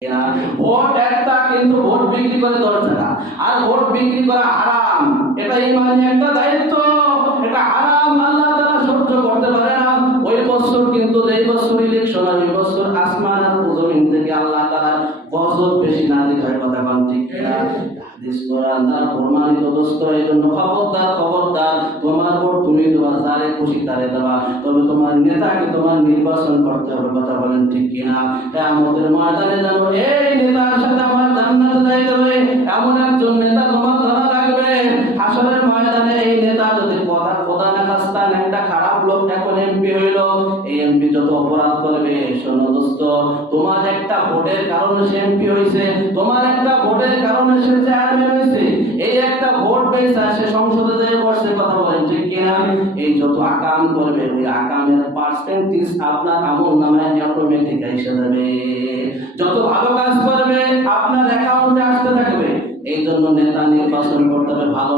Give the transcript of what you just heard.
Vote একটা, কিন্তু vote বিক্রি করে 10 টাকা, আর ভোট বিক্রি করা হারাম। এটা ইমানি একটা দায়িত্ব, এটা হারাম, আল্লাহ তাআলা সহ্য করতে পারে না। ওই বছর কিন্তু যেই বছর ইলেকশন হয়, ওই বছর আসমান আর জমিন থেকে আল্লাহ তাআলা গজব বেশি নাযিল হয়। কথা বলেন ঠিক কিনা? হাদিস কোরআন দ্বারা প্রমাণিত দোস্ত। এই জন্য খবরদার খবরদার, তোমার ভোট তুমি দেবা, যারে খুশি তারে দেবা, তবে তোমার নেতাকে তোমার নির্বাচন করতে হবে। কথা বলেন ঠিক কিনা? কিয়ামতের ময়দানে যেন এই নেতার সাথে আমার জান্নাতে যাইতে হবে, এমন একজন নেতা তোমার ধরা লাগবে। হাসরের ময়দানে এই নেতা যদি খোদা না খাস্তান একটা খারাপ লোক এখন এমপি হইল, এই এমপি যত অপরাধ করবে, শোনো দোস্ত, তোমার একটা ভোটের কারণে সে এমপি হইছে, তোমার একটা ভোটের কারণে সে চেয়ারম্যান হইছে, এই একটা ভোট পেয়েছে সে সংসদে যেয়ে বসে। কথা বলেন ঠিক কিনা? এই যত আকাম করবে, ওই আকামের পার্সেন্টেজ আপনার আমলনামায় অটোমেটিক এসে যাবে। যত ভালো কাজ করবে আপনার অ্যাকাউন্টে আসতে থাকবে। এই জন্য নেতা নির্বাচন করতে হবে ভালো